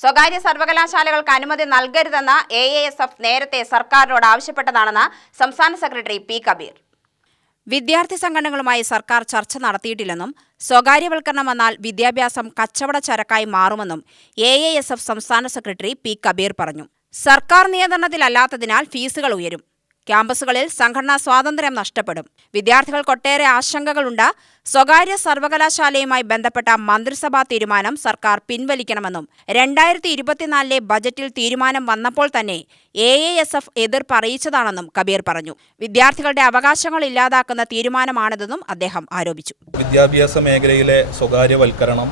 സ്വകാര്യ സർവകലാശാലകൾക്ക് അനുമതി നൽകരുതെന്ന് AASF നേരത്തെ സർക്കാരിനോട് ആവശ്യപ്പെട്ടതാണെന്ന് സംസ്ഥാന സെക്രട്ടറി പി കബീർ. വിദ്യാർത്ഥി സംഘടനകളുമായി സർക്കാർ ചർച്ച നടത്തിയിട്ടില്ലെന്നും സ്വകാര്യവൽക്കരണം വന്നാൽ വിദ്യാഭ്യാസം കച്ചവട ചരക്കായി മാറുമെന്നും AASF സംസ്ഥാന സെക്രട്ടറി പി കബീർ പറഞ്ഞു. സർക്കാർ നിയന്ത്രണത്തിലല്ലാത്തതിനാൽ ഫീസുകൾ ഉയരും. ക്യാമ്പസുകളിൽ സംഘടനാ സ്വാതന്ത്ര്യം നഷ്ടപ്പെടും. വിദ്യാർത്ഥികൾക്കൊട്ടേറെ ആശങ്കകളുണ്ട്. സ്വകാര്യ സർവകലാശാലയുമായി ബന്ധപ്പെട്ട മന്ത്രിസഭാ തീരുമാനം സർക്കാർ പിൻവലിക്കണമെന്നും 2024 ബജറ്റിൽ തീരുമാനം വന്നപ്പോൾ തന്നെ AASF എതിർപ്പ് അറിയിച്ചതാണെന്നും കബീർ പറഞ്ഞു. വിദ്യാർത്ഥികളുടെ അവകാശങ്ങൾ ഇല്ലാതാക്കുന്ന തീരുമാനമാണിതെന്നും അദ്ദേഹം ആരോപിച്ചു. വിദ്യാഭ്യാസ മേഖലയിലെ സ്വകാര്യവൽക്കരണം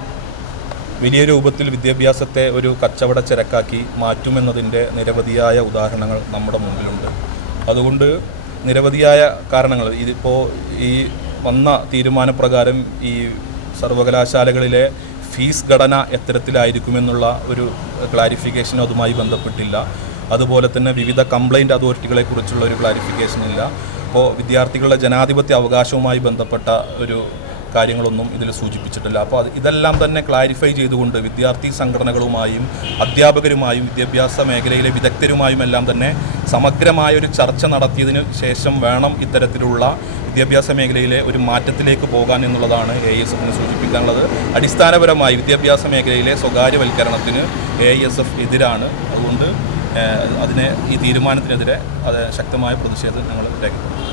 വലിയ രൂപത്തിൽ വിദ്യാഭ്യാസത്തെ ഒരു കച്ചവട ചരക്കാക്കി മാറ്റുമെന്നതിൻ്റെ നിരവധിയായ ഉദാഹരണങ്ങൾ നമ്മുടെ മുമ്പിലുണ്ട്. അതുകൊണ്ട് നിരവധിയായ കാരണങ്ങൾ ഇതിപ്പോൾ ഈ വന്ന തീരുമാനപ്രകാരം ഈ സർവകലാശാലകളിലെ ഫീസ് ഘടന എത്തരത്തിലായിരിക്കുമെന്നുള്ള ഒരു ക്ലാരിഫിക്കേഷൻ അതുമായി ബന്ധപ്പെട്ടില്ല. അതുപോലെ തന്നെ വിവിധ കംപ്ലൈൻറ്റ് അതോറിറ്റികളെക്കുറിച്ചുള്ള ഒരു ക്ലാരിഫിക്കേഷൻ ഇല്ല. അപ്പോൾ വിദ്യാർത്ഥികളുടെ ജനാധിപത്യ അവകാശവുമായി ബന്ധപ്പെട്ട ഒരു കാര്യങ്ങളൊന്നും ഇതിൽ സൂചിപ്പിച്ചിട്ടില്ല. അപ്പോൾ ഇതെല്ലാം തന്നെ ക്ലാരിഫൈ ചെയ്തുകൊണ്ട് വിദ്യാർത്ഥി സംഘടനകളുമായും അധ്യാപകരുമായും വിദ്യാഭ്യാസ മേഖലയിലെ വിദഗ്ധരുമായും എല്ലാം തന്നെ സമഗ്രമായൊരു ചർച്ച നടത്തിയതിന് ശേഷം വേണം ഇത്തരത്തിലുള്ള വിദ്യാഭ്യാസ മേഖലയിലെ ഒരു മാറ്റത്തിലേക്ക് പോകാൻ എന്നുള്ളതാണ് AASFന് സൂചിപ്പിക്കാനുള്ളത്. അടിസ്ഥാനപരമായി വിദ്യാഭ്യാസ മേഖലയിലെ സ്വകാര്യവൽക്കരണത്തിന് AASF എതിരാണ്. അതുകൊണ്ട് ഈ തീരുമാനത്തിനെതിരെ ശക്തമായ പ്രതിഷേധം ഞങ്ങൾ രേഖപ്പെടുത്തും.